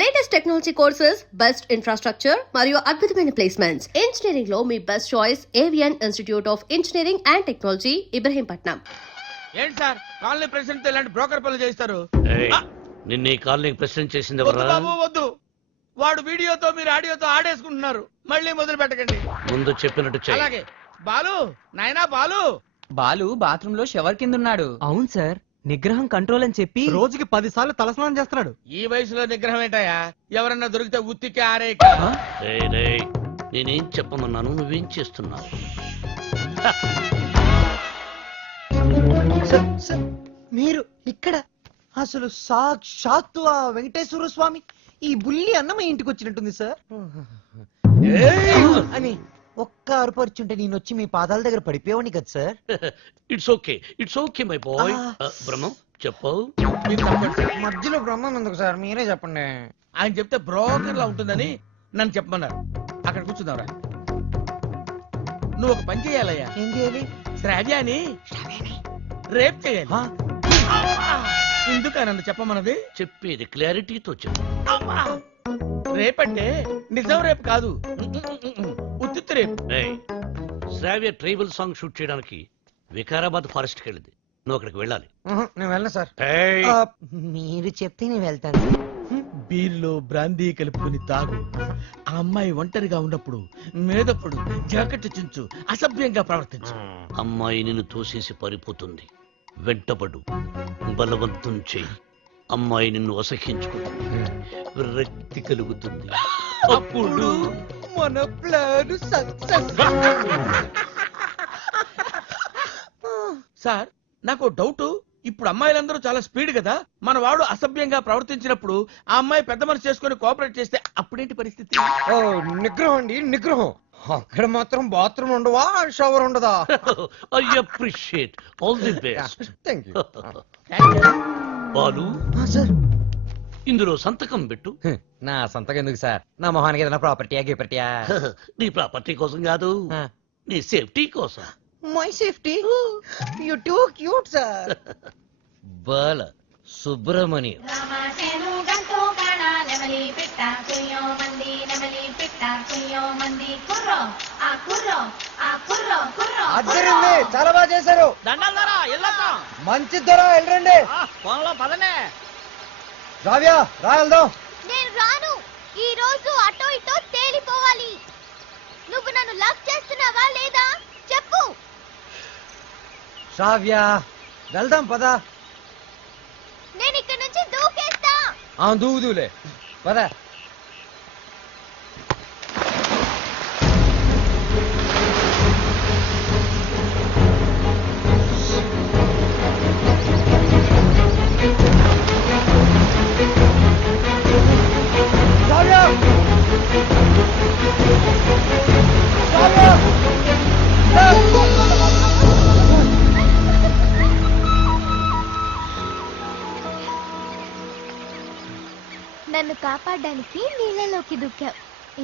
Latest technology courses, best infrastructure మరియు అద్భుతమైన placements. Engineering లో మీ బెస్ట్ చాయిస్ ఏవియన్ institute of engineering and technology, Ibrahimpatnam. ఏంటి సార్ కాలనీ ప్రెసిడెంట్ ఇలాంటి బ్రోకర్ పనులు చేస్తారు? నిన్న ఈ కాలనీ ప్రెసిడెంట్ చేసింది వద్దు బాబు వద్దు. వాడు వీడియోతో మీరు ఆడియోతో ఆడేసుకుంటున్నారు. మళ్ళీ మొదలు పెట్టకండి. ముందు చెప్పినట్టు చెయ్యి. అలాగే. బాలు, నాయనా బాలు. బాలు బాత్రూమ్ లో షవర్ కింద ఉన్నాడు. అవును సార్, నిగ్రహం కంట్రోల్ అని చెప్పి రోజుకి 10 సార్లు తలస్నానం చేస్తున్నాడు. ఈ వయసులో నిగ్రహం ఏంటయ్యా? ఎవరన్నా దొరికితే ఉత్తికి ఆరే. నేనేం చెప్పమన్నాను, నువ్వేం చేస్తున్నావు? మీరు ఇక్కడ అసలు సాక్షాత్తు ఆ వెంకటేశ్వర స్వామి ఈ బుల్లి అన్న మా ఇంటికి వచ్చినట్టుంది సార్ అని ఒక్క అరుపరుచుంటే నేను వచ్చి మీ పాదాల దగ్గర పడిపోయావని కదా sir. It's okay my boy. Brahmam చెప్పు. మధ్యలో బ్రహ్మం ఎందుకు సార్, మీరే చెప్పండి. ఆయన చెప్తే బ్రోకర్ లా ఉంటుందని నన్ను చెప్పమన్నారు. అక్కడ కూర్చుందాంరా. నువ్వు ఒక పని చేయాలయ్యా. ఏం చేయాలి? శ్రావ్యాని రేప్ చేయాలి. ఎందుకు నన్ను చెప్పమన్నది? చెప్పేది క్లారిటీతో చెప్పు. రేపంటే నిజం రేపు కాదు, ఉత్తిత్తు రేపు. శ్రావ్య ట్రైబల్ సాంగ్ షూట్ చేయడానికి వికారాబాద్ ఫారెస్ట్ కి వెళ్ళింది. నువ్వు అక్కడికి వెళ్ళాలి. నేను వెళ్ళను సార్. మీరు చెప్తే నేను వెళ్తాను. బీర్లో బ్రాందీ కలుపుకుని తాగు. ఆ అమ్మాయి ఒంటరిగా ఉన్నప్పుడు మేదప్పుడు జాకెట్ చించు, అసభ్యంగా ప్రవర్తించు. అమ్మాయి నిన్ను తోసేసి పారిపోతుంది. వెంటపడు, బలవంతం చెయ్యి. అమ్మాయి నిన్ను అసహించుకుంటుంది, విరక్తి కలుగుతుంది. అప్పుడు మన ప్లాన్ సక్సెస్. సార్ నాకు డౌట్. ఇప్పుడు అమ్మాయిలందరూ చాలా స్పీడ్ కదా. మన వాడు అసభ్యంగా ప్రవర్తించినప్పుడు ఆ అమ్మాయి పెద్ద మనసు చేసుకుని కోఆపరేట్ చేస్తే అప్పుడేంటి పరిస్థితి? నిగ్రహం అండి, నిగ్రహం. అక్కడ మాత్రం బాత్రూమ్ ఉండవా, షవర్ ఉండదా? I appreciate. All the best. Thank you Balu, sir. ఇందులో సంతకం పెట్టు. నా సంతకం ఎందుకు సార్? నా మొహానికి ఏదైనా ప్రాపర్టీయా గిపర్టీయా? నీ ప్రాపర్టీ కోసం కాదు, నీ సేఫ్టీ కోసం. My safety. You too cute sir. Bala Subramanyam. అద్దరింది, చాలా బాగా చేశారు. దండాలరా వెళ్ళొస్తాం. మంచి ధర వెళ్ళండి. పొలంలో పదనే. రావ్య రా వెళ్దాం. నేను రాను. ఈ రోజు అటో ఇటో తేలిపోవాలి. నువ్వు నన్ను లవ్ చేస్తున్నావా లేదా చెప్పు. శ్రావ్య వెళ్దాం పద. నేను ఇక్కడ నుంచి దూకేస్తా. దూదులే పద. నన్ను కాపాడడానికి నీళ్ళలోకి దూకావు.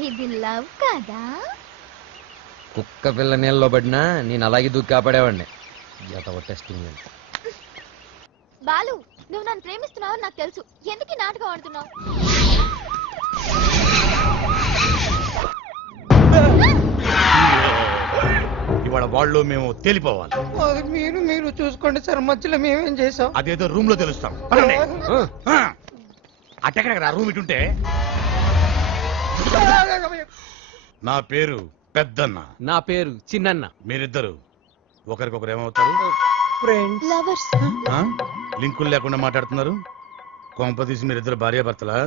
ఇది లవ్ కాదా? కుక్క పిల్ల నీళ్ళలో పడినా నేను అలాగే దూకి కాపాడేవాడిని. బాలు, నువ్వు నన్ను ప్రేమిస్తున్నావు నాకు తెలుసు. ఎందుకు ఈ నాటకం ఆడుతున్నావు? ఇవాళ వాళ్ళు మేము తేలిపోవాలి. మీరు చూసుకోండి సార్, మధ్యలో మేమేం చేసాం? అదేదో రూమ్ లో తెలుస్తాం. అటెక్కడ రూమ్ ఇటుంటే. నా పేరు పెద్దన్న. నా పేరు చిన్నన్న. మీరిద్దరు ఒకరికొకరు ఏమవుతారు? లవర్స్. లింకులు లేకుండా మాట్లాడుతున్నారు. కొంపదీసి మీరిద్దరు భార్యాభర్తలా?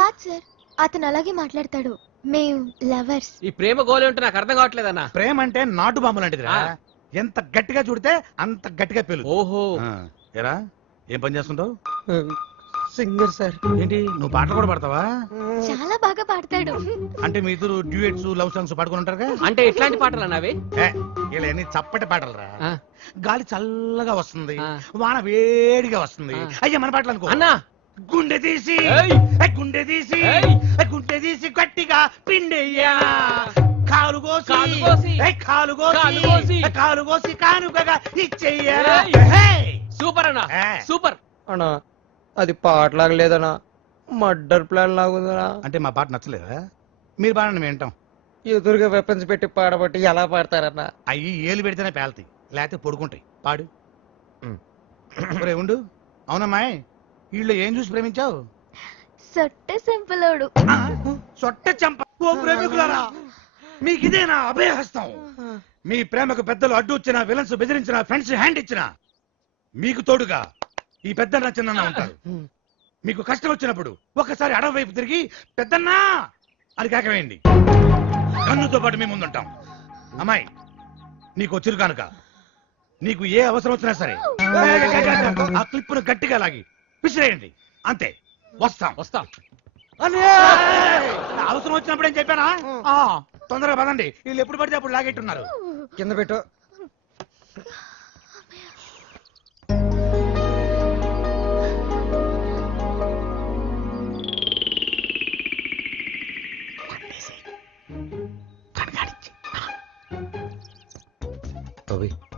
కాదు సార్, అతను అలాగే మాట్లాడతాడు. మేము లవర్స్. ఈ ప్రేమ గోలే ఉంటే నాకు అర్థం కావట్లేదన్నా. ప్రేమ అంటే నాటు బాంబు లాంటిదిరా. ఎంత గట్టిగా చూడితే అంత గట్టిగా పేలు. ఓహో. ఎరా ఏం పని చేస్తుంటావు? Singer sir. ఏంటి నువ్వు పాటలు కూడా పాడతావా? చాలా బాగా పాడతాడు. అంటే మీ ఇద్దరు డ్యూయట్స్ లవ్ సాంగ్స్ పాడుకుని ఉంటారుగా? అంటే ఎట్లాంటి పాటలు అన్నావి? ఇలా అన్ని చప్పటి పాటలరా. గాలి చల్లగా వస్తుంది, ఆ. వాన వేడిగా వస్తుంది. అయ్యా మన పాటలు అనుకో. అన్నా గుండె తీసి గుండె తీసి గుండె తీసి గట్టిగా పిండెయ్యా. కాలు కోసి కాలు కోసి కాలు కోసి కానుకగా ఇచ్చెయ్యా. సూపర్ అన్నా, సూపర్. అన్నా అది పాటలాగా లేదన్నా, మర్డర్ ప్లాన్ లాగుందిరా. అంటే మా పాట నచ్చలేదా? మీరు బాగా వింటాం. ఎదురుగా వెపన్స్ పెట్టి పాడబట్టి ఎలా పాడతారన్న? అయ్యి ఏలు పెడితేనే పేలతాయి, లేకపోతే పడుకుంటాయి. పాడు. ఒరే ఉండు. అవునమ్మాయి, వీళ్ళు ఏం చూసి ప్రేమించావు? సొట్ట సింపులోడు. సొట్ట చంప. ఓ ప్రేమికులారా, మీకు ఇదేనా అభయహస్తం? మీ ప్రేమకు పెద్దలు అడ్డు వచ్చినా, విలన్స్ బెదిరించినా, ఫ్రెండ్స్ హ్యాండ్ ఇచ్చినా మీకు తోడుగా ఈ పెద్దన్న చిన్న ఉంటారు. మీకు కష్టం వచ్చినప్పుడు ఒక్కసారి అడవి వైపు తిరిగి పెద్దన్నా అని కేకవేయండి. కన్నుతో పాటు మేము ముందుంటాం. అమ్మాయి, నీకు చిరు కానుక. నీకు ఏ అవసరం వచ్చినా సరే ఆ క్లిప్పును గట్టిగా లాగి విసిరేయండి. అంతే. వస్తాం. అవసరం వచ్చినప్పుడు ఏం చెప్పానా? తొందరగా పదండి. వీళ్ళు ఎప్పుడు పడితే అప్పుడు లాగెట్టున్నారు. కింద పెట్టు.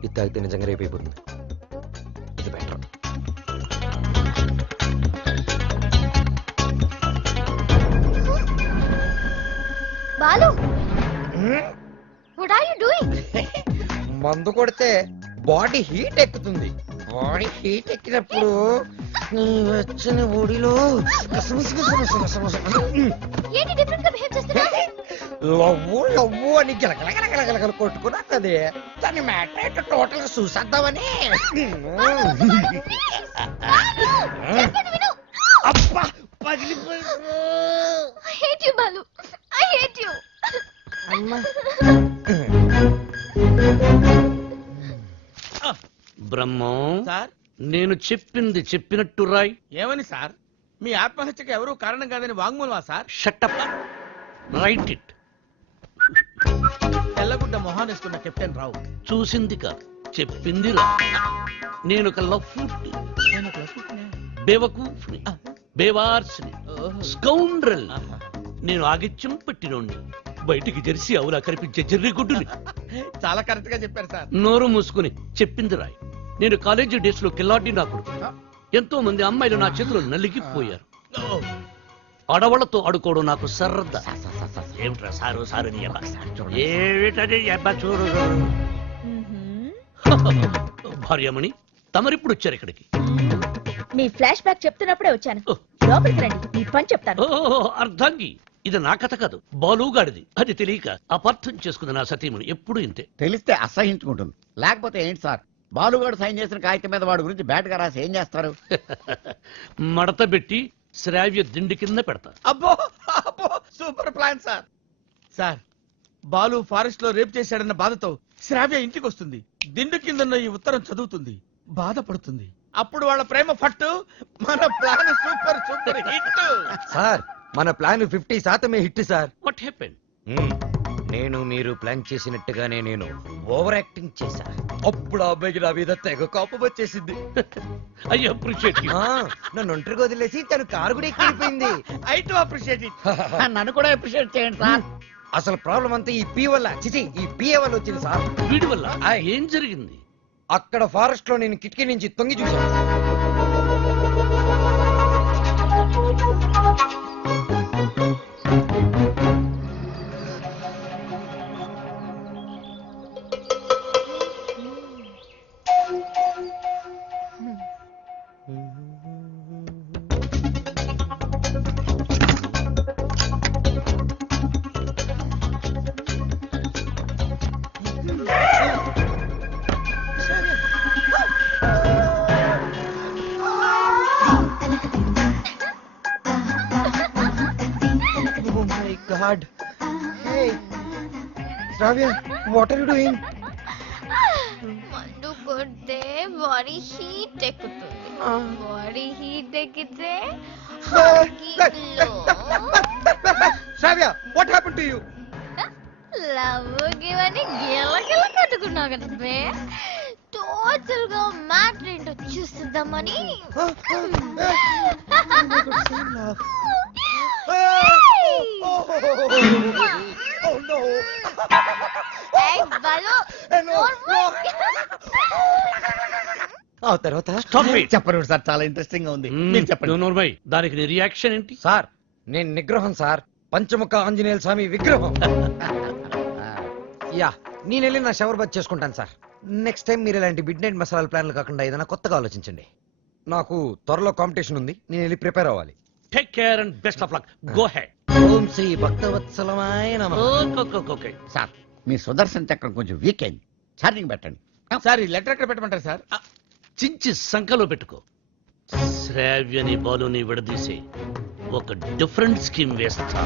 ఇది తాగితే నిజంగా రేపు అయిపోతుంది. ఇది better. Balu, what are you doing? మందు కొడితే బాడీ హీట్ ఎక్కుతుంది. బాడీ హీట్ ఎక్కినప్పుడు నీ వెచ్చని ఒడిలో ఏంటి డిఫరెంట్ గా బిహేవ్ చేస్తున్నావు? లవ్వు అని గలగలగలగలగల కొట్టుకున్నది. దాని మ్యాటర్ టోటల్ గా చూసేద్దామని. చెప్పేది విను. అబ్బా పగిలిపోయి. I hate you, Balu. I hate you. Brahmam, sir నేను చెప్పింది చెప్పినట్టు రాయ్. ఏమని సార్? మీ ఆత్మహత్యకి ఎవరూ కారణం కాదని వాంగ్మూలమా సార్? షట్టప్. Write it. తెల్లగుడ్డ మొహానేసుకున్న కెప్టెన్ రావు. చూసింది కాదు, చెప్పింది రా. నేను ఒక లఫ్ట్, బేవకూఫ్ని, బేవార్స్ని, స్కౌండ్రల్. నేను ఆగిత్యం పట్టినోణ్ణి, బయటికి జెర్సీ అవులా కనిపించే జెర్రిగుడ్డుని. చాలా కరెక్ట్ గా చెప్పారు సార్. నోరు మూసుకుని చెప్పింది రాయ్. నేను కాలేజీ డేస్ లో కిల్లాడి నా కొడుకు. ఎంతో మంది అమ్మాయిలు నా చేతిలో నలిగిపోయారు. ఆడవాళ్లతో ఆడుకోవడం నాకు సరదా. ఏమిట్రా సారు సారు నీ అబ్బా? ఏమిటది అబ్బా చూడు. భార్యమణి, తమరిప్పుడు వచ్చారు ఇక్కడికి. మీ ఫ్లాష్ బ్యాక్ చెప్తున్నప్పుడే వచ్చాను. లోపలికి రండి, మీ పని చెప్తాను. అర్ధాంగి, ఇది నా కథ కాదు, బాలుగాడిది. అది తెలియక అపార్థం చేసుకుంది నా సతీమణి. ఎప్పుడు ఇంతే. తెలిస్తే అసహించుకుంటుంది. లేకపోతే ఏంటి సార్, బాలుగాడు సైన్ చేసిన కాగితం మీద వాడి గురించి బ్యాట్ గా రాసి ఏం చేస్తారు? మడత పెట్టి శ్రావ్య దిండి కింద పెడతా. అబ్బో అబ్బో, super plan sir. Sir, Balu forest లో రేప్ చేశాడన్న బాధతో శ్రావ్య ఇంటికి వస్తుంది. దిండు కిందన్న ఈ ఉత్తరం చదువుతుంది, బాధపడుతుంది. అప్పుడు వాళ్ళ ప్రేమ పట్టు. మన plan super super hit. Sir, మన plan 50% hit sir. What happen? నేను మీరు ప్లాన్ చేసినట్టుగానే నేను ఓవర్ యాక్టింగ్ చేశా. అప్పుడు ఆ అబ్బాయికి నా మీద తెగ కోపం వచ్చేసింది. I appreciate you. నన్ను ఒంటరిగా వదిలేసి తను కారు కూడా ఎక్కిపోయింది. I too appreciate it. నన్ను కూడా అప్రిషియేట్ చేయండి సార్. అసలు ప్రాబ్లం అంతా ఈ పీ వల్ల, చిచి ఈ పిఏ వల్ల వచ్చింది సార్. వీడి వల్ల ఏం జరిగింది? అక్కడ ఫారెస్ట్ లో నేను కిటికీ నుంచి తొంగి చూశాను. God. Hey, Shravya, what are you doing? మందు కొడితే బాడీ హీట్ ఎక్కుతుంది. బాడీ హీట్ ఎక్కితే Shravya, what happened to you? Love గివని గిలగిల కట్టుకున్నావు కదా బే. టోటల్ గా మ్యాటర్ ఏంటో చూస్తుందామని. Oh no! ఏయ్ బాలు, No, no. ఆ తర్వాత చెప్పండి సార్, చాలా ఇంట్రెస్టింగ్ గా ఉంది. మీరు చెప్పండి. నోర్మై, దానికి నీ రియాక్షన్ ఏంటి? సార్ నేను నిగ్రహం సార్, పంచముఖ ఆంజనేయ స్వామి విగ్రహం. యా నేను వెళ్ళి నా షవర్ బాత్ చేసుకుంటాను సార్. నెక్స్ట్ టైం మీరు ఇలాంటి మిడ్ నైట్ మసాలా ప్లాన్లు కాకుండా ఏదైనా కొత్తగా ఆలోచించండి. నాకు త్వరలో కాంపిటీషన్ ఉంది, నేను వెళ్ళి ప్రిపేర్ అవ్వాలి. Take care and best of luck. Go ahead. Om Shri భక్తవత్సలమాయ నమః. ఓకే. సార్ మీ సుదర్శన్ చక్రం కొంచెం వీక్ అయింది, ఛార్జింగ్ పెట్టండి. సార్ ఈ లెటర్ ఎక్కడ పెట్టమంటారు సార్? చించి సంకలో పెట్టుకో. శ్రావ్యని బాలుని విడదీసి ఒక డిఫరెంట్ స్కీమ్ వేస్తా.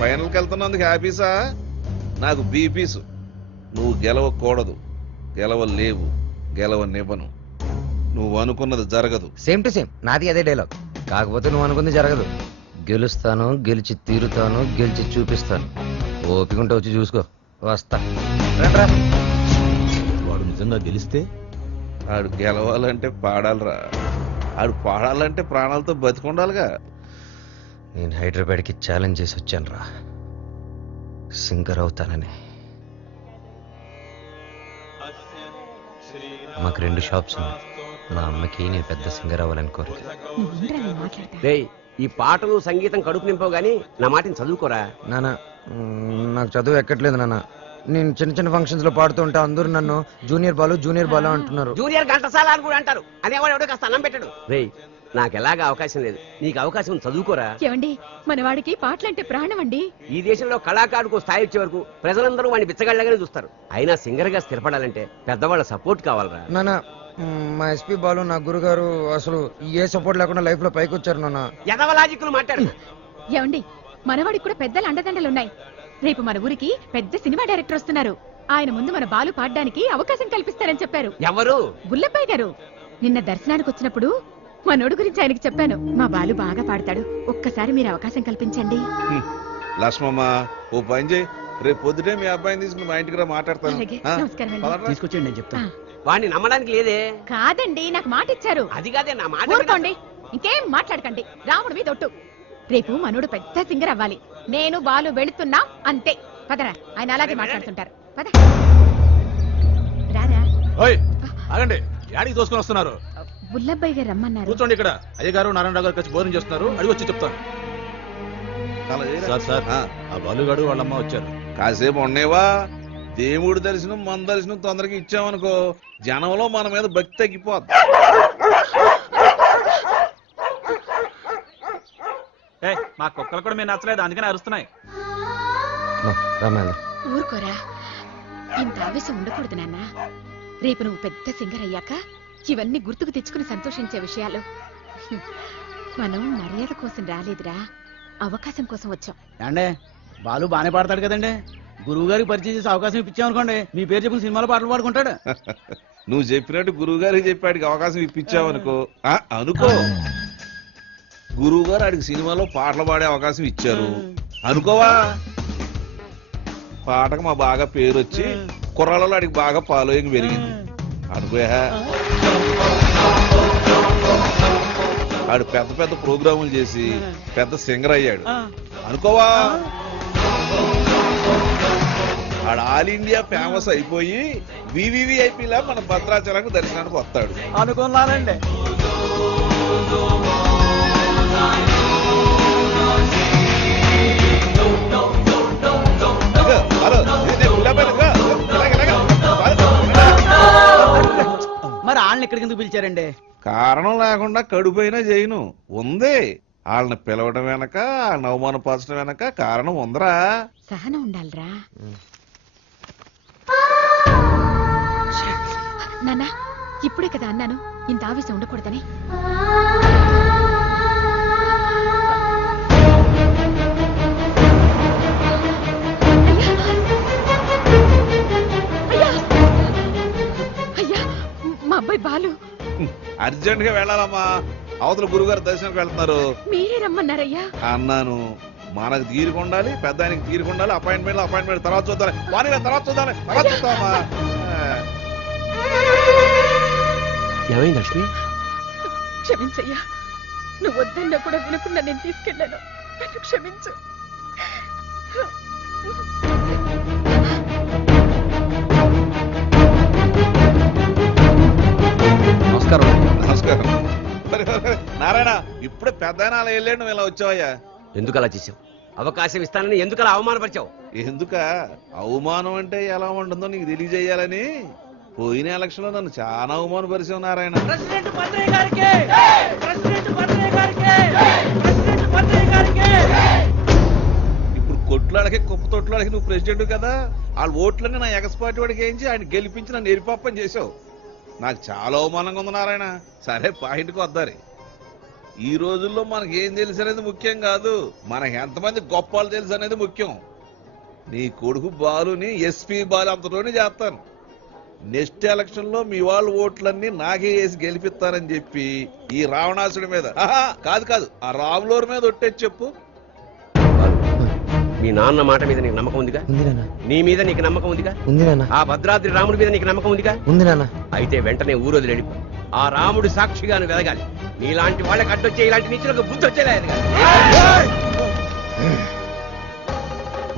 ఫైనల్కి వెళ్తున్నందుకు హ్యాపీసా? నాకు బీపీసు. నువ్వు గెలవకూడదు, గెలవలేవు, గెలవనివ్వను. నువ్వు అనుకున్నది జరగదు. సేమ్ టు సేమ్ నాది అదే డైలాగ్. కాకపోతే నువ్వు అనుకుంది జరగదు. గెలుస్తాను, గెలిచి తీరుతాను, గెలిచి చూపిస్తాను. ఓపికంటే వచ్చి చూసుకో. వస్తా. వాడు నిజంగా గెలిస్తే ఆడు గెలవాలంటే పాడాలరా. ఆడు పాడాలంటే ప్రాణాలతో బతికుండాలిగా. నేను హైదరాబాద్కి ఛాలెంజ్ చేసి వచ్చాను రా, సింగర్ అవుతానని. మాకు 2 షాప్స్ ఉన్నాయి. మా అమ్మకి నేను పెద్ద సింగర్ అవ్వాలని కోరిక. ఈ పాటలు సంగీతం కడుపు నింపవు గానీ నా మాటని చదువుకోరా. నాన్న నాకు చదువు ఎక్కట్లేదు నాన్న. నేను చిన్న చిన్న ఫంక్షన్స్ లో పాడుతూ ఉంటే అందరూ నన్ను జూనియర్ బాలు అంటున్నారు. జూనియర్ ఘంటసాల అని కూడా అంటారు. అనేవాడు ఎవడో కాస్త అన్నం పెట్టాడు. రేయ్ నాకు ఎలాగా అవకాశం లేదు, నీకు అవకాశం చదువుకోరా. ఏమండి, మనవాడికి పాటలంటే ప్రాణం అండి. ఈ దేశంలో కళాకారుకు స్థాయి వచ్చే వరకు ప్రజలందరూ వాడిని బిచ్చగాళ్ళగానే చూస్తారు. అయినా సింగర్ గా స్థిరపడాలంటే పెద్దవాళ్ళ సపోర్ట్ కావాలరా. నాన్న మా ఎస్పీ బాలు నా గురుగారు అసలు ఏ సపోర్ట్ లేకుండా లైఫ్ లో పైకి వచ్చారు నాన్న. ఎదవలాజిక్లు మాట్లాడు. ఏమండి, మనవాడికి కూడా పెద్దల అండదండలున్నాయి. రేపు మన ఊరికి పెద్ద సినిమా డైరెక్టర్ వస్తున్నారు. ఆయన ముందు మన బాలు పాడడానికి అవకాశం కల్పిస్తారని చెప్పారు. ఎవరు? బుల్లబ్బాయి గారు. నిన్న దర్శనానికి వచ్చినప్పుడు మనోడు గురించి ఆయనకి చెప్పాను. మా బాలు బాగా పాడతాడు, ఒక్కసారి మీరు అవకాశం కల్పించండి. లక్ష్మమ్మ ఓ పని చేయి, రేపు పొద్దుటే మీ అబ్బాయిని తీసుకుని మా ఇంటికి రా, మాట్లాడతాను. అలాగే, నమస్కారం అండి. తీసుకొచ్చేయండి, నేను చెప్తాను. వాడిని నమ్మడానికి లేదే. కాదండి, నాకు మాట ఇచ్చారు. అది కాదే నా మాట. ఊరుకోండి, ఇంకేం మాట్లాడకండి. రాముడు మీద ఒట్టు. రేపు మనోడు పెద్ద సింగర్ అవ్వాలి. నేను బాలు వెళుతున్నా అంతే. పదరా, ఆయన అలాగే మాట్లాడుతుంటారు. పద రారా. ఆగండి, యాడికి తోసుకొని వస్తున్నారు? బుల్లబ్బాయి గారు రమ్మన్నారు. కూర్చోండి ఇక్కడ. అయ్యగారు నారాయణరావు గారు కలిసి భోజనం చేస్తున్నారు, అడిగి వచ్చి చెప్తాను. సార్ ఆ బాలుగాడు వాళ్ళమ్మ వచ్చారు. కాసేపు ఉండేవా? దేవుడి దర్శనం మన దర్శనం తొందరగా ఇచ్చామనుకో జనంలో మన మీద భక్తి తగ్గిపోద్ది. మా కుక్కలు కూడా మీరు నచ్చలేదు, అందుకని అరుస్తున్నాయి. ఊరుకోరా, ఇంత ఆవేశం ఉండకూడదు నాన్న. రేపు నువ్వు పెద్ద సింగర్ అయ్యాక ఇవన్నీ గుర్తుకు తెచ్చుకుని సంతోషించే విషయాలు. మనం మర్యాద కోసం రాలేదురా, అవకాశం కోసం వచ్చాం. అంటే బాలు బానే పాడతాడు కదండి. గురువు గారికి పరిచయం చేసి అవకాశం ఇప్పించామనుకోండి, మీ పేరు చెప్పిన సినిమాలో పాటలు పాడుకుంటాడు. నువ్వు చెప్పినట్టు గురువు గారికి చెప్పాడికి అవకాశం ఇప్పించావనుకో అనుకో. గురువు గారు ఆడికి సినిమాలో పాటలు పాడే అవకాశం ఇచ్చారు అనుకోవా. పాటకు మా బాగా పేరు వచ్చి కుర్రాళ్ళలో ఆడికి బాగా ఫాలోయింగ్ పెరిగింది అనుకోయా. ఆడు పెద్ద పెద్ద ప్రోగ్రాములు చేసి పెద్ద సింగర్ అయ్యాడు అనుకోవా. ఆడు ఆల్ ఇండియా ఫేమస్ అయిపోయి వివివిఐపీలా మన భద్రాచలంకు దర్శనానికి వస్తాడు అనుకున్నానండి. మరి వాళ్ళని ఎక్కడికి ఎందుకు పిలిచారండి? కారణం లేకుండా కడుపైనా చేయను ఉంది. వాళ్ళని పిలవడం వెనక, వాళ్ళని అవమానపరచడం వెనక కారణం ఉందరా. సహనం ఉండాలిరా నాన్న. ఇప్పుడే కదా అన్నాను ఇంత ఆవేశం ఉండకూడదని. మా అబ్బాయి బాలు అర్జెంట్ గా వెళ్ళాలమ్మా. అవతల గురుగారు దర్శనానికి వెళ్తున్నారు. మీరే రమ్మన్నారయ్యా అన్నాను. మనకు తీరుకుండాలి, పెద్ద ఆయనకి తీరుకుండాలి. అపాయింట్మెంట్ తర్వాత చూద్దాం. తర్వాత చూద్దామా. ఏమైంది లక్ష్మి? క్షమించయ్యా, నువ్వు వద్దన్నా కూడా వినకుండా నేను తీసుకెళ్ళాను. నన్ను క్షమించు. నమస్కారం. నమస్కారం. నారాయణ, ఇప్పుడే పెద్ద అలా వెళ్ళాడు, నువ్వు ఇలా వచ్చావయ్యా? ఎందుకు అలా చేసావు? అవకాశం ఇస్తానని ఎందుకు అలా అవమానపరిచావు? ఎందుక అవమానం అంటే ఎలా ఉంటుందో నీకు తెలియజేయాలని. పోయిన ఎలక్షన్ లో నన్ను చాలా అవమానపరిచావు నారాయణ. ఇప్పుడు కొట్లాడకి కుప్ప తొట్లాడకి నువ్వు ప్రెసిడెంట్ కదా, వాళ్ళ ఓట్లన్నీ నా ఎగస్పాటి వాడికి వేయించి ఆయన గెలిపించి నన్ను ఎరిపప్పని చేసావు. నాకు చాలా అవమానంగా ఉంది నారాయణ. సరే, పాయింట్కి వద్దారి. ఈ రోజుల్లో మనకి ఏం తెలుసు అనేది ముఖ్యం కాదు, మనకి ఎంతమంది గొప్పలు తెలుసు అనేది ముఖ్యం. నీ కొడుకు బాలుని ఎస్పీ బాలు అంతలోనే చేస్తాను. నెక్స్ట్ ఎలక్షన్ లో మీ వాళ్ళ ఓట్లన్నీ నాకే వేసి గెలిపిస్తానని చెప్పి ఈ రావణాసుడి మీద, కాదు ఆ రాములోరి మీద ఒట్టేసి చెప్పు. మీ నాన్న మాట మీద నీకు నమ్మకం ఉందిగా? నీ మీద నీకు నమ్మకం ఉందిగా? ఆ భద్రాద్రి రాముడి మీద నీకు నమ్మకం ఉందిగా? అయితే వెంటనే ఊరోజు వెళ్ళిపో. ఆ రాముడు సాక్షిగాను వెలగాలి. నీలాంటి వాళ్ళకి అడ్డొచ్చే ఇలాంటి నీచులకు బుద్ధి వచ్చేలేదు.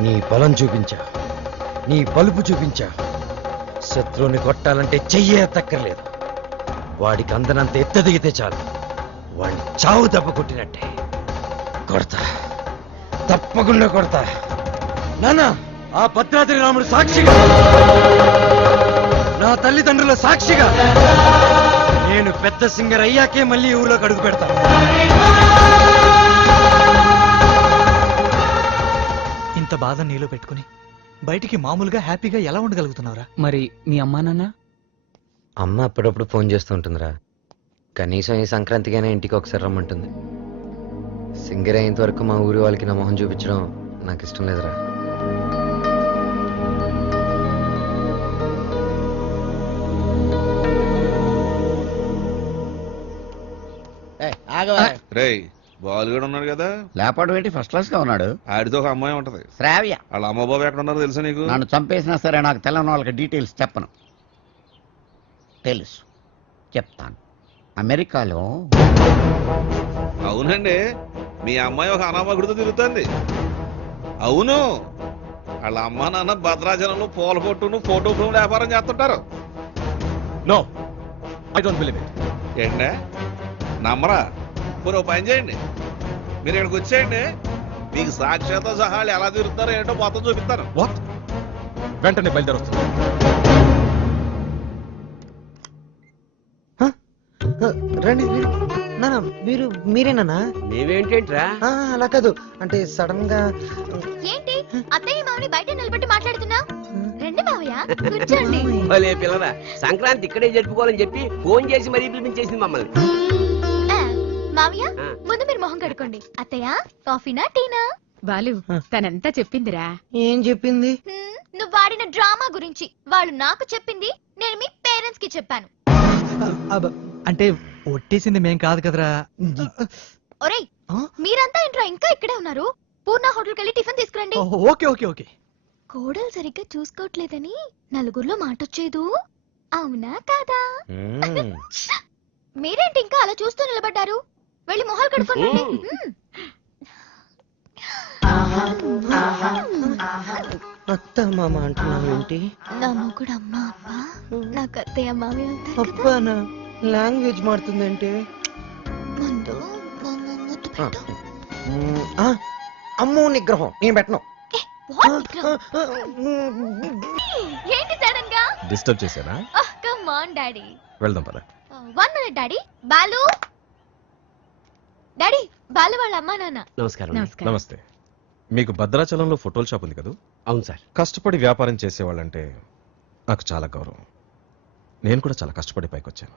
నీ బలం చూపించా, నీ బలుపు చూపించా. శత్రువుని కొట్టాలంటే చెయ్యే తక్కర్లేదు. వాడికి అందనంత ఎత్తదిగితే చాలు, వాడిని చావు దెబ్బ కొట్టినట్టే కొడతా, తప్పకుండా కొడతా. నాన్న, ఆ భద్రాద్రి రాముడు సాక్షిగా, నా తల్లిదండ్రుల సాక్షిగా, నేను పెద్ద సింగర్ అయ్యాకే మళ్ళీ ఊళ్ళోకి అడుగు పెడతాను. ఇంత బాధ నీలో పెట్టుకుని బయటికి మామూలుగా హ్యాపీగా ఎలా ఉండగలుగుతున్నావురా? మరి మీ అమ్మా నాన్న? అమ్మ అప్పుడప్పుడు ఫోన్ చేస్తూ ఉంటుందిరా. కనీసం ఈ సంక్రాంతికైనా ఇంటికి ఒకసారి రమ్మంటుంది. సింగర్ అయ్యేంత వరకు మా ఊరి వాళ్ళకి నా మొహం చూపించడం నాకు ఇష్టం లేదురా. రేయ్, బాలు కూడా ఉన్నాడు కదా? లేపడం ఏంటి, ఫస్ట్ క్లాస్ గా ఉన్నాడు. ఆడితో ఒక అమ్మాయి ఉంటది, శ్రావ్య. వాళ్ళ అమ్మ బాబు ఎక్కడ ఉన్నారో తెలుసా నీకు? నన్ను చంపేసినా సరే నాకు తెల్లని వాళ్ళకి డీటెయిల్స్ చెప్పను. తెలుసు, చెప్తాను. అమెరికాలో. అవునండి, మీ అమ్మాయి ఒక అనామకుడితో తిరుగుతుంది. అవును, వాళ్ళ అమ్మ నాన్న భద్రాచలంలో పూల కొట్టును ఫోటో ఫ్రేమ్ వ్యాపారం చేస్తుంటారు. No, I don't believe it. ఏంటంటే నమ్మరా? మీరు పని చేయండి, మీరు ఇక్కడికి వచ్చేయండి, మీకు సాక్ష్యాలతో సహా ఎలా తిరుగుతారో ఏంటో మొత్తం చూపిస్తాను. వాట్? వెంటనే బయలుదేరొచ్చు. రండి నానా, మీరేనా? మేమేంటేంట్రా? అలా కాదు, అంటే సడన్ గా. ఏంటి అత్తయ్య మామని బయట నిలబెట్టి మాట్లాడుతున్నా? రండి మావయ్య, కూర్చోండి. భలే పిల్లరా, సంక్రాంతి ఇక్కడే జరుపుకోవాలని చెప్పి ఫోన్ చేసి మరీ పిలిపించేసింది మమ్మల్ని. మావయ్య, ముందు మీరు మొహం కడుకోండి. అత్తయ్య, కాఫీనా టీనా? బాలు, తనంతా చెప్పిందిరా. ఏం చెప్పింది? నువ్వు వాడిన డ్రామా గురించి. వాళ్ళు నాకు చెప్పింది, నేను మీ పేరెంట్స్ కి చెప్పాను. అంటే ఒట్టేసింది మేం కాదు కదరా. ఒరేయ్, మీరంతా ఏంట్రా ఇంకా ఇక్కడే ఉన్నారు? పూర్ణ హోటల్కి వెళ్ళి టిఫిన్ తీసుకురండి. Okay okay okay. కోడలు సరిగ్గా చూసుకోవట్లేదని నలుగురిలో మాటొచ్చేదు, అవునా కాదా? మీరేంటి ఇంకా అలా చూస్తూ నిలబడ్డారు? వెళ్ళి మొహాలు కడుక్కోండి. అత్త మామ అంటున్నావు ఏంటి? నా మొగుడు అమ్మ అబ్బ, నాకు అత్తయ్య మావి అంటారు కదా. అబ్బానా, లాంగ్వేజ్ మారుతుందంటే. ముందు ముద్దు పెట్టు. అమ్మో నిగ్రహం నేను పెట్టను. ఏంటి సడన్ గా? డిస్టర్బ్ చేశానా? Come on daddy. వెళ్దాం పద. 1 minute daddy. Balu daddy, Balu వాళ్ళ అమ్మా నాన్న. నమస్కారం. నమస్తే. మీకు భద్రాచలంలో ఫోటోల షాప్ ఉంది కదా? అవును సార్. కష్టపడి వ్యాపారం చేసేవాళ్ళంటే నాకు చాలా గౌరవం. నేను కూడా చాలా కష్టపడి పైకి వచ్చాను.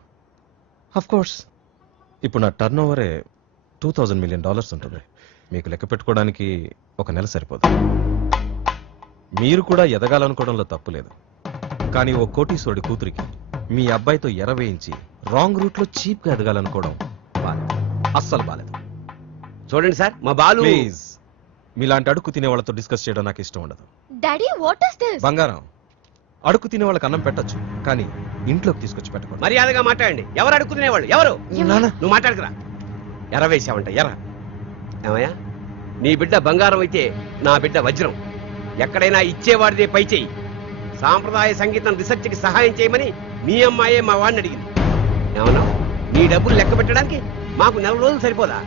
ఆఫ్ కోర్స్ ఇప్పుడు నా టర్న్ ఓవరే $2000 million ఉంటుంది. మీకు లెక్క పెట్టుకోవడానికి ఒక నెల సరిపోదు. మీరు కూడా ఎదగాలనుకోవడంలో తప్పు లేదు, కానీ ఓ కోటీశ్వరుడి కూతురికి మీ అబ్బాయితో ఎర వేయించి రాంగ్ రూట్ లో చీప్ గా ఎదగాలనుకోవడం బాలేదు, అస్సలు బాలేదు. చూడండి సార్, మా బాలు. ప్లీజ్, మీలాంటి అడుగు తినే వాళ్ళతో డిస్కస్ చేయడం నాకు ఇష్టం ఉండదు. Daddy, what is this? బంగారం, అడుగు తినే వాళ్ళకి అన్నం పెట్టచ్చు, కానీ ఇంట్లోకి తీసుకొచ్చి పెట్టకూడదు. మర్యాదగా మాట్లాడండి. ఎవరు అడుక్కునేవాళ్ళు? ఎవరు? నాన్న. నువ్వు మాట్లాడుకురా. ఎర్ర వేసావంట ఎర్ర. ఏమయ్యా, నీ బిడ్డ బంగారం అయితే నా బిడ్డ వజ్రం. ఎక్కడైనా ఇచ్చేవాడిదే పై చెయ్యి. సాంప్రదాయ సంగీతం రీసెర్చ్కి సహాయం చేయమని మీ అమ్మాయే మా వాడిని అడిగింది. ఏమన్నా, నీ డబ్బులు లెక్క పెట్టడానికి మాకు 4 రోజులు సరిపోదా?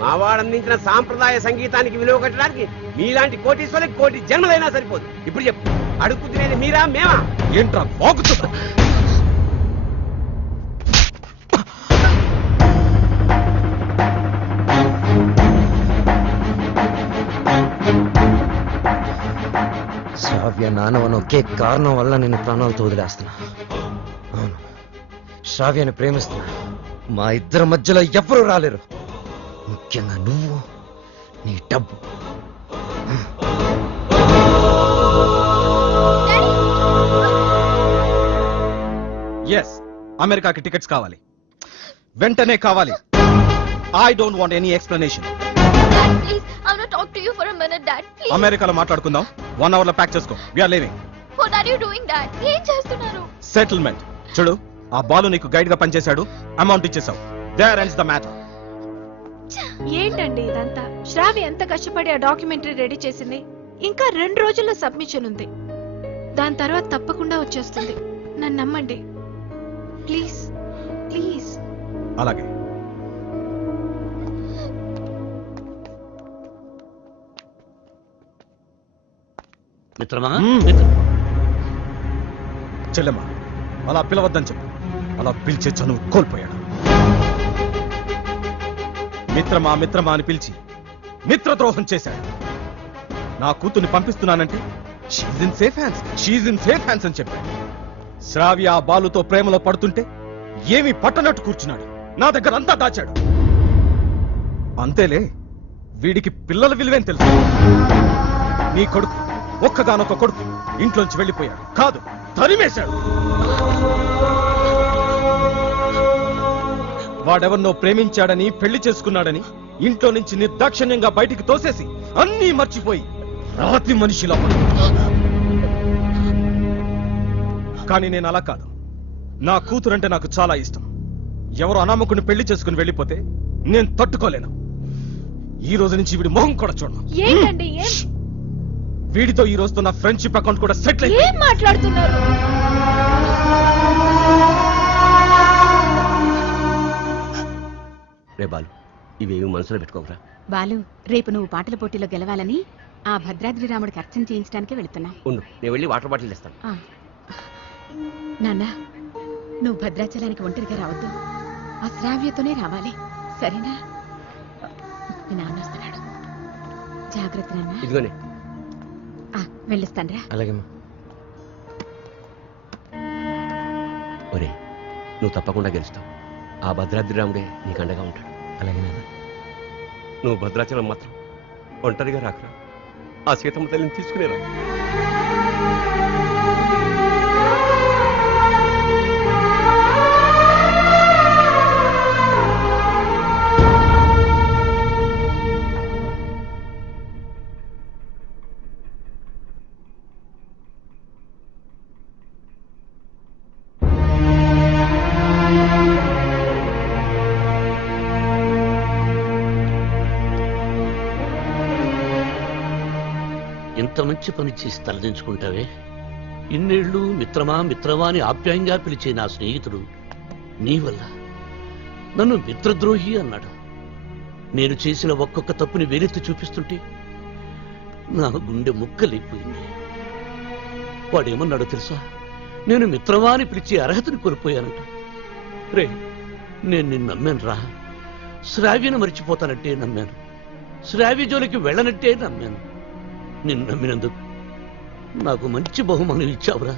మా వాడు అందించిన సాంప్రదాయ సంగీతానికి విలువ కట్టడానికి మీలాంటి కోటీశ్వరులకు కోటి జన్మలైనా సరిపోదు. ఇప్పుడు చెప్పు, అడుగు తినేది మీరా మేమా? ఏంట్రా వాగుతున్నా? శ్రావ్య నానవని ఒకే కారణం వల్ల నేను ప్రాణాలతో వదిలేస్తున్నా. అవును, శ్రావ్యని ప్రేమిస్తున్నా. మా ఇద్దరి మధ్యలో ఎవ్వరూ రాలేరు, ముఖ్యంగా నువ్వు, నీ డబ్బు. ఎస్, అమెరికాకి టికెట్స్ కావాలి, వెంటనే కావాలి. I don't want any explanation. Please, I want to talk to you for a minute, Dad. Please. అమెరికాలో మాట్లాడుకుందాం. 1 hour లో ప్యాక్ చేసుకో. We're leaving. What are you doing, Dad? ఏం చేస్తున్నారు? సెటిల్మెంట్. చూడు, ఆ బాలు నీకు గైడ్ గా పనిచేశాడు, అమౌంట్ ఇచ్చేసావు. There ends the matter. ఏంటండి ఇదంతా? శ్రావ్య ఎంత కష్టపడి ఆ డాక్యుమెంటరీ రెడీ చేసింది. ఇంకా 2 రోజుల్లో సబ్మిషన్ ఉంది. దాని తర్వాత తప్పకుండా వచ్చేస్తుంది. నన్ను నమ్మండి ప్లీజ్, ప్లీజ్. అలాగే. మిత్రమా, చెల్లెమ్మా, అలా పిలవద్దని చెప్పు. అలా పిలిచే చనువు కోల్పోయాడు. మిత్రమా మిత్రమా అని పిలిచి మిత్రద్రోహం చేశాడు. నా కూతుర్ని పంపిస్తున్నానంటే షీజ్ ఇన్ సేఫ్ హ్యాండ్స్ అని చెప్పాడు. శ్రావ్య ఆ బాలుతో ప్రేమలో పడుతుంటే ఏమీ పట్టనట్టు కూర్చున్నాడు. నా దగ్గర అంతా దాచాడు. అంతేలే, వీడికి పిల్లల విలువేం తెలుసు. నీ కొడుకు, ఒక్కగానొక్క కొడుకు ఇంట్లోంచి వెళ్ళిపోయాడు కాదు, తరిమేశాడు. వాడెవరినో ప్రేమించాడని, పెళ్లి చేసుకున్నాడని ఇంట్లో నుంచి నిర్దాక్షిణ్యంగా బయటికి తోసేసి అన్నీ మర్చిపోయి రాతి మనిషిలా కానీ నేను అలా కాదు. నా కూతురంటే నాకు చాలా ఇష్టం. ఎవరు అనామకుని పెళ్లి చేసుకుని వెళ్ళిపోతే నేను తట్టుకోలేను. ఈ రోజు నుంచి వీడి మొహం కూడా చూడను. ఏంటండి ఏం వీడితో ఈ రోజుతో నా ఫ్రెండ్షిప్ అకౌంట్ కూడా సెటిల్ ఏం అయిపోయింది. మాట్లాడుతున్నారు? రే బాలు, ఇవేమి మనసులో పెట్టుకోకరా. బాలు, రేపు నువ్వు పాటల పోటీలో గెలవాలని ఆ భద్రాద్రి రాముడికి అర్చన చేయించడానికి వెళుతున్నా. ఉండు, నేను వెళ్ళి వాటర్ బాటిల్ ఇస్తాను. నాన్న, నువ్వు భద్రాచలానికి ఒంటరిగా రావద్దు. ఆ శ్రావ్యతోనే రావాలి, సరేనా? మీ నాన్న వస్తున్నాడు, జాగ్రత్త నాన్న. ఇదిగోనే. వెళ్ళిస్తానరా. అలాగే. ఒరే, నువ్వు తప్పకుండా గెలుస్తావు. ఆ భద్రాద్రి రాముడే నీకు అండగా ఉంటాడు. అలాగే. నువ్వు భద్రాచలం మాత్రం ఒంటరిగా రాకరా. ఆ సీతమ్మ తల్లిని తీసుకునేరా. ఇంత మంచి పని చేసి తలదించుకుంటావే. ఇన్నేళ్లు మిత్రమా మిత్రమా అని ఆప్యాయంగా పిలిచే నా స్నేహితుడు నీ వల్ల నన్ను మిత్రద్రోహి అన్నాడు. నేను చేసిన ఒక్కొక్క తప్పుని వేలెత్తి చూపిస్తుంటే నా గుండె ముక్కలైపోయింది. వాడేమన్నాడో తెలుసా? నేను మిత్రమా అని పిలిచే అర్హతని కోల్పోయానంట. రే, నేను నిన్ను నమ్మాను రా. శ్రావ్యను మరిచిపోతానంటే నమ్మాను, శ్రావ్య జోలికి వెళ్ళనంటే నమ్మాను. నిన్ను నమ్మినందుకు నాకు మంచి బహుమానం ఇచ్చావురా.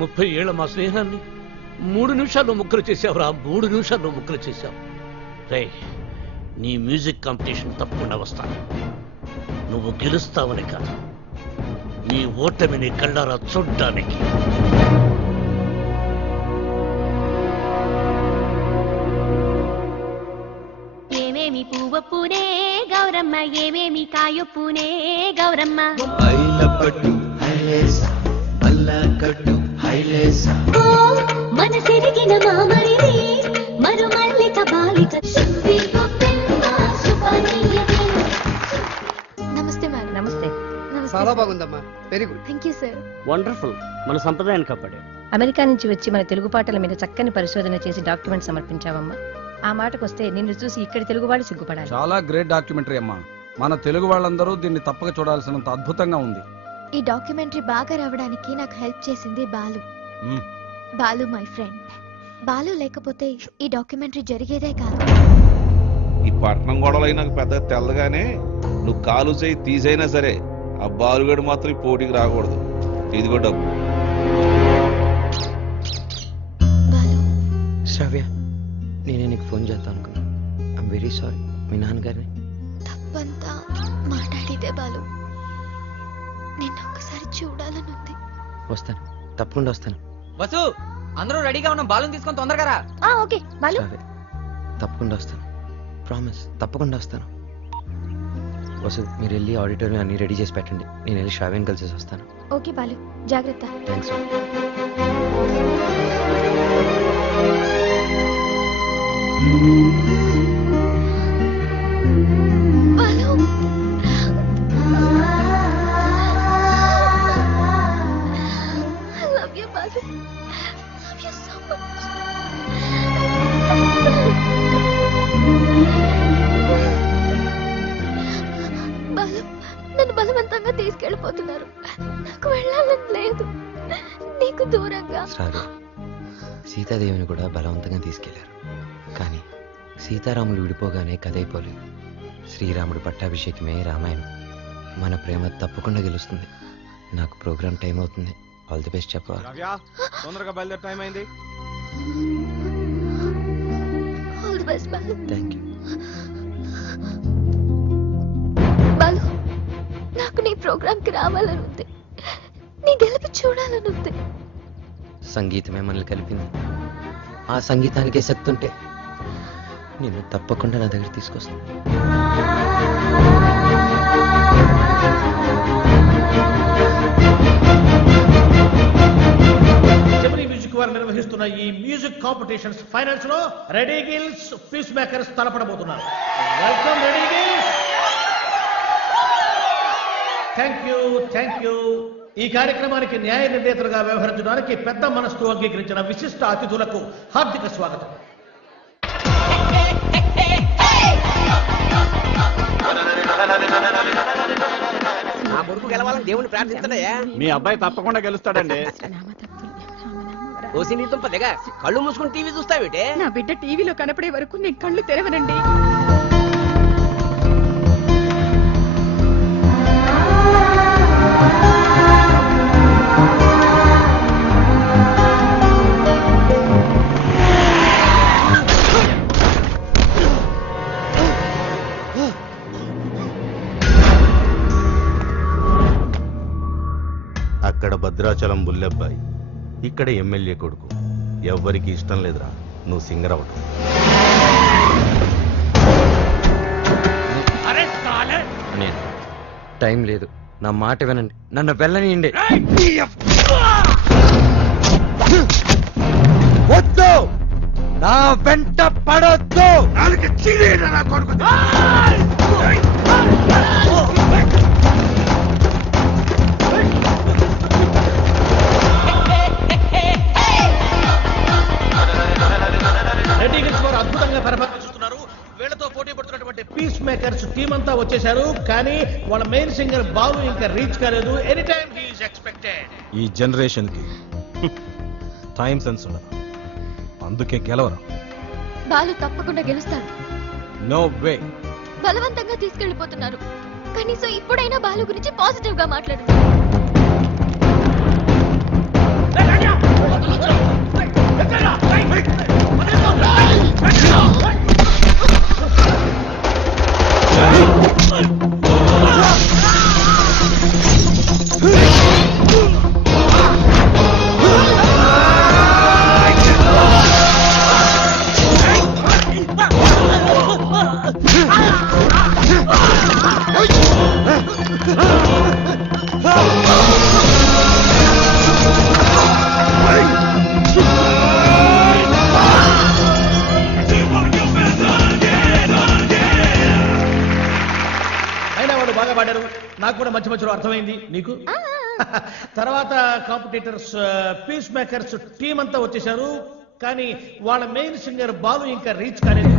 30 ఏళ్ల మా స్నేహాన్ని 3 నిమిషాల్లో ముక్కలు చేశావురా. 3 నిమిషాల్లో ముక్కలు చేశావు. రే, నీ మ్యూజిక్ కాంపిటీషన్ తప్పకుండా వస్తాను. నువ్వు గెలుస్తావని కాదు, నీ ఓటమిని కళ్ళారా చూడ్డానికి. ఏమేమి పువ్వొప్పునే గౌరమ్మ, ఏమేమి కాయొప్పునే గౌరమ్మ. పట్టు హైలేసా, పల్ల కట్టు హై మనసెరిగిన మామరిది మరు మల్లిక బాలిక నమస్తే మేడం. నమస్తే. చాలా బాగుందమ్మా, very good. Thank you sir. Wonderful. మన సంప్రదాయాన్ని కాపాడే. అమెరికా నుంచి వచ్చి మన తెలుగు పాటల మీద చక్కని పరిశోధన చేసి డాక్యుమెంట్ సమర్పించావమ్మా. ఆ మాటకొస్తే నిన్ను చూసి ఇక్కడి తెలుగు వాళ్ళు సిగ్గుపడాలి. చాలా గ్రేట్ డాక్యుమెంటరీ అమ్మా. మన తెలుగు వాళ్ళందరూ దీన్ని తప్పక చూడాల్సినంత అద్భుతంగా ఉంది. ఈ డాక్యుమెంటరీ బాగా రావడానికి నాకు హెల్ప్ చేసింది బాలు. Balu my friend. బాలు లేకపోతే ఈ డాక్యుమెంటరీ జరిగేదే కాదు. ఈ పట్నం గొడవలు నాకు పెద్దగా తెల్లగానే నువ్వు కాలు చేయి తీసైనా సరే ఆ బాలుగడు మాత్రం ఈ పోటీకి రాకూడదు. ఇదిగో డబ్బు. శ్రావ్య, నేనే నీకు ఫోన్ చేద్దాం అనుకున్నా. I'm very sorry. మీ నాన్నగారిని తప్పంతా మాట్లాడితే బాలు. నిన్ను ఒక్కసారి చూడాలనుంది. వస్తాను, తప్పకుండా వస్తాను. వసు, అందరూ రెడీగా ఉన్నాం. బాలుని తీసుకొని తొందరగా రా. ఓకే బాలు. శ్రావ్య, తప్పకుండా వస్తాను. ప్రామిస్, తప్పకుండా వస్తాను. వసు, మీరు వెళ్ళి ఆడిటోరియం అన్ని రెడీ చేసి పెట్టండి. నేను వెళ్ళి శ్రావ్యని కలిసి వస్తాను. ఓకే బాలు, జాగ్రత్త. Thanks. Balu, I love you, Balu. Love you so much. Balu, నన్ను బలవంతంగా తీసుకెళ్ళిపోతున్నారు. నాకు వెళ్ళాలని లేదు. నీకు దూరంగా. శ్రావ్య, సీతాదేవిని కూడా బలవంతంగా తీసుకెళ్లారు. కానీ సీతారాములు విడిపోగానే కథ అయిపోలేదు. శ్రీరాముడు పట్టాభిషేకమే రామాయణం. మన ప్రేమ తప్పకుండా గెలుస్తుంది. నాకు ప్రోగ్రామ్ టైం అవుతుంది. ఆల్ ది బెస్ట్ చెప్పా. తొందరగా బయలుదేరి టైం అయింది. All the best Balu. Thank you. Balu, నాకు నీ ప్రోగ్రామ్కి రావాలని ఉంది. నీ గెలుపు చూడాలని ఉంది. సంగీతమే మనల్ని కలిపింది. ఆ సంగీతానికే శక్తి ఉంటే నేను తప్పకుండా నా దగ్గర తీసుకొస్తాను. జెమినీ మ్యూజిక్ వారు నిర్వహిస్తున్న ఈ మ్యూజిక్ కాంపిటీషన్స్ ఫైనల్స్ లో రెడీ గిల్స్ పీస్ మేకర్స్ తలపడబోతున్నారు. Welcome Ready Gills. Thank you. ఈ కార్యక్రమానికి న్యాయ నిర్ణేతలుగా వ్యవహరించడానికి పెద్ద మనస్సు అంగీకరించిన విశిష్ట అతిథులకు హార్దిక స్వాగతం. నా కొడుకు గెలవాలని దేవుని ప్రార్థించడయ్యా. మీ అబ్బాయి తప్పకుండా గెలుస్తాడండి. ఓసి నీ తుంప దిగ, కళ్ళు మూసుకుని టీవీ చూస్తావేటే? నా బిడ్డ టీవీలో కనపడే వరకు నేను కళ్ళు తెరవనండి. అక్కడ భద్రాచలం బుల్లెబ్బాయి, ఇక్కడ ఎమ్మెల్యే కొడుకు. ఎవ్వరికి ఇష్టం లేదురా నువ్వు సింగర్ అవటం. టైం లేదు, నా మాట వినండి. నన్ను వెళ్ళనియండి. వద్దు, నా వెంట పడొద్దు. నా కొడుకు రెడీ గిల్స్ వారు అద్భుతంగా పరిపాలిస్తున్నారు. వీళ్ళతో పోటీ పడుతున్నటువంటి పీస్ మేకర్స్ టీం అంతా వచ్చేశారు. కానీ వాళ్ళ మెయిన్ సింగర్ బాలు ఇంకా రీచ్ కాలేదు. Any time he is expected. ఈ జనరేషన్ కి టైం సెన్స్ ఉండదు, అందుకే గెలవరు. బాలు తప్పకుండా గెలుస్తాడు. No way. బలవంతంగా తీసుకెళ్లిపోతున్నారు. కనీసం ఇప్పుడైనా బాలు గురించి పాజిటివ్ గా మాట్లాడు. కూడా మధ్య మధ్యలో అర్థమైంది నీకు. తర్వాత కాంపిటీటర్స్ పీస్ మేకర్స్ టీం అంతా వచ్చేసారు, కానీ వాళ్ళ మెయిన్ సింగర్ బాలు ఇంకా రీచ్ కాలేదు.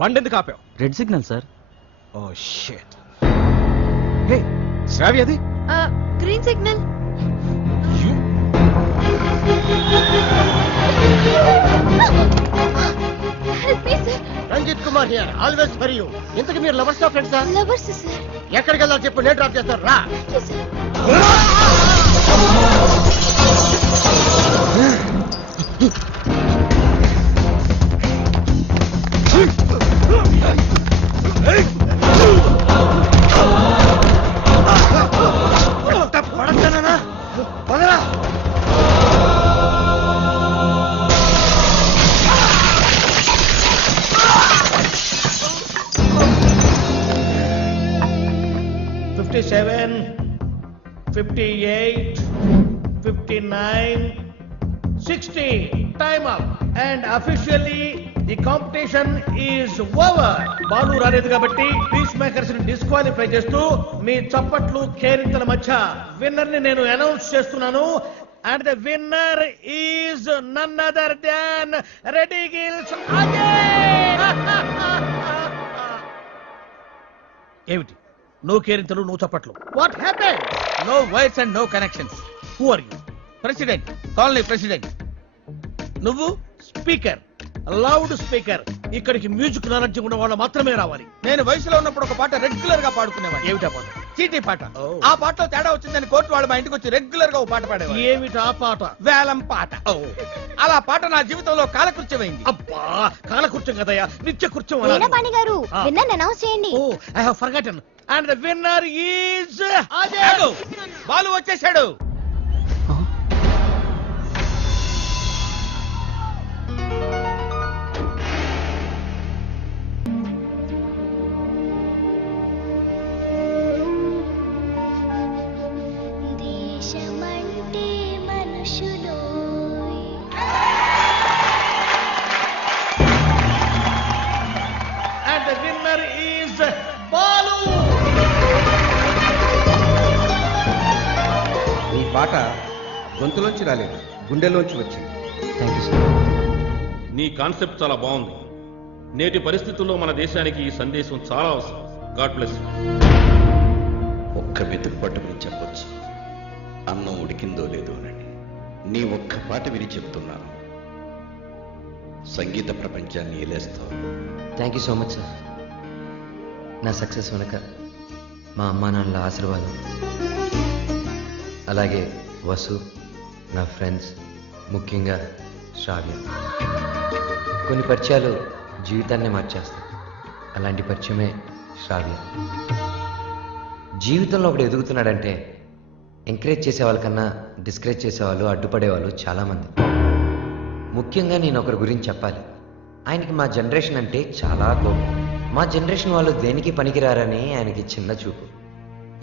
బండి ఎందుకు ఆపావు? Red signal sir. Oh shit. Hey Shravya అది green signal. Ranjith Kumar here, always for you. ఇంతకు మీరు లవర్స్ ఫ్రెండ్సా? Lovers sir. ఎక్కడికి వెళ్ళాలి చెప్పు, నేను డ్రాప్ చేస్తాను రా. పడతానా పదరా. $57, $58, $59, $60. Time up. And officially the competition is over. Balu రాలేదు కాబట్టి పీస్ మేకర్స్ ని డిస్క్వాలిఫై చేస్తూ మీ చప్పట్లు కేరింతల మధ్య విన్నర్ ని నేను అనౌన్స్ చేస్తున్నాను. And the winner is none other than ready gills Ajay. ఏమిటి నో కేరింతలు, నో చప్పట్లు? What happen? No wires and no connections. Who are you? President, colony president. నువ్వు స్పీకర్, లౌడ్ స్పీకర్. ఇక్కడికి మ్యూజిక్ నాలెడ్జ్ ఉన్న వాళ్ళు మాత్రమే రావాలి. నేను వయసులో ఉన్నప్పుడు ఒక పాట రెగ్యులర్ గా పాడుకునేవాడు. ఏమిటా పాట? చీటీ పాట. ఆ పాటలో తేడా వచ్చిందని కోర్టు వాళ్ళు మా ఇంటికి వచ్చి రెగ్యులర్ గా ఒక పాట పాడేవారు. ఏమిటా పాట? వేలం పాట. అలా పాట నా జీవితంలో కాలకృత్యమైంది. అబ్బా, కాలకృత్యం కదయ్యా, నిత్య కృత్యం. గారు విన్నర్ అనౌన్స్ చేయండి. Oh, I have forgotten. And the winner is Ajay. Balu వచ్చేసాడు. దేశమంటే మనుషులో And the winner is Balu. నీ పాట గొంతులోంచి రాలేదు, గుండెలోంచి వచ్చింది. Thank you sir. నీ కాన్సెప్ట్ చాలా బాగుంది. నేటి పరిస్థితుల్లో మన దేశానికి ఈ సందేశం చాలా అవసరం. God bless you. ఒక్క మెతుకు పట్టుకుని చెప్పొచ్చు, అన్నం ఉడికిందో లేదో అని. నీ ఒక్క పాట విని చెప్తున్నాను, సంగీత ప్రపంచాన్ని ఏలేస్తావు. Thank you so much sir. నా సక్సెస్ వెనక మా అమ్మా నాన్నల ఆశీర్వాదం, అలాగే వసు, నా ఫ్రెండ్స్, ముఖ్యంగా శ్రావ్య. కొన్ని పరిచయాలు జీవితాన్నే మార్చేస్తాయి. అలాంటి పరిచయమే శ్రావ్య. జీవితంలో ఒకడు ఎదుగుతున్నాడంటే ఎంకరేజ్ చేసే వాళ్ళకన్నా డిస్కరేజ్ చేసేవాళ్ళు, అడ్డుపడేవాళ్ళు చాలామంది. ముఖ్యంగా నేను ఒకరి గురించి చెప్పాలి. ఆయనకి మా జనరేషన్ అంటే చాలా కోపం. మా జనరేషన్ వాళ్ళు దేనికి పనికిరారని ఆయనకి చిన్న చూపు.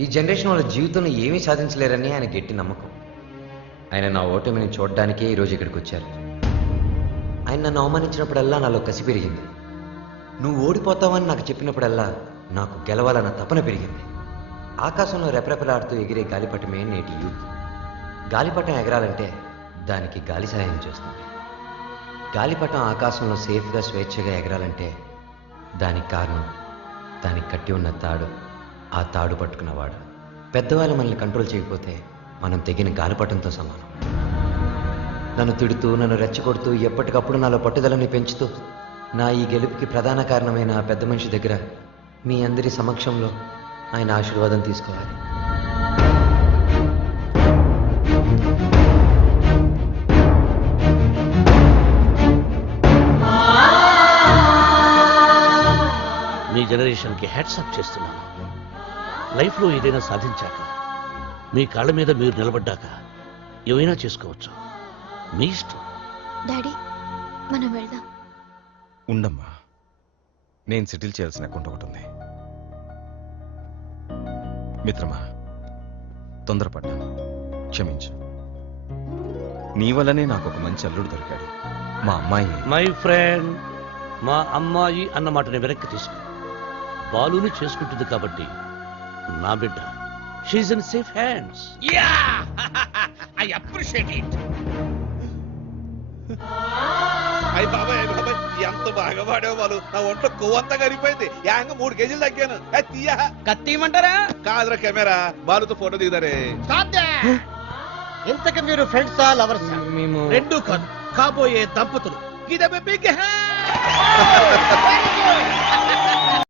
ఈ జనరేషన్ వాళ్ళ జీవితంలో ఏమీ సాధించలేరని ఆయన గట్టి నమ్మకం. ఆయన నా ఓటమిని చూడడానికే ఈరోజు ఇక్కడికి వచ్చారు. ఆయన నన్ను అవమానించినప్పుడల్లా నాలో కసి పెరిగింది. నువ్వు ఓడిపోతావని నాకు చెప్పినప్పుడల్లా నాకు గెలవాలన్న తపన పెరిగింది. ఆకాశంలో రెపరెపలాడుతూ ఎగిరే గాలిపటమే నేటి యూత్. గాలిపటం ఎగరాలంటే దానికి గాలి సహాయం చేస్తుంది. గాలిపటం ఆకాశంలో సేఫ్గా స్వేచ్ఛగా ఎగరాలంటే దానికి కారణం దానికి కట్టి ఉన్న తాడు, ఆ తాడు పట్టుకున్నవాడు. పెద్దవాళ్ళు మనల్ని కంట్రోల్ చేయకపోతే మనం తెగిన గాలిపటంతో సమానం. నన్ను తిడుతూ, నన్ను రెచ్చగొడుతూ, ఎప్పటికప్పుడు నాలో పట్టుదలని పెంచుతూ నా ఈ గెలుపుకి ప్రధాన కారణమైన ఆ పెద్ద మనిషి దగ్గర మీ అందరి సమక్షంలో ఆయన ఆశీర్వాదం తీసుకోవాలి. మీ జనరేషన్కి హ్యాట్సాప్ చేస్తున్నాను. లైఫ్లో ఏదైనా సాధించాక, మీ కాళ్ళ మీద మీరు నిలబడ్డాక ఏమైనా చేసుకోవచ్చు. మీ ఇష్టం. డాడీ, మనం వెళ్దాం. ఉండమ్మా, నేను సెటిల్ చేయాల్సిన అకౌంట్ ఒకటి ఉంది. మిత్రమా, తొందరపడ్డాను, క్షమించు. నీ వల్లనే నాకు ఒక మంచి అల్లుడు దొరికాడు. మా అమ్మాయి. మై ఫ్రెండ్, మా అమ్మాయి అన్న మాటని వెనక్కి తీసుకో. బాలుని చేసుకుంటుంది కాబట్టి నా బిడ్డ she's in safe hands. Yeah I appreciate it. అయ్యి బాబాయ్ ఎంత బాగా పాడావు వాళ్ళు. నా ఒంట్లో కొవ్వంతా కరిగిపోయింది. యాంగ 3 కేజీలు తగ్గాను. తీయా కత్తిమంటారా? కాదురా కెమెరా, బాలుతో ఫోటో దిగుతారే. ఇంతకు మీరు ఫ్రెండ్సా లవర్సా? మేము రెండూ కాదు, కాబోయే దంపతులు. ఇది బిగ్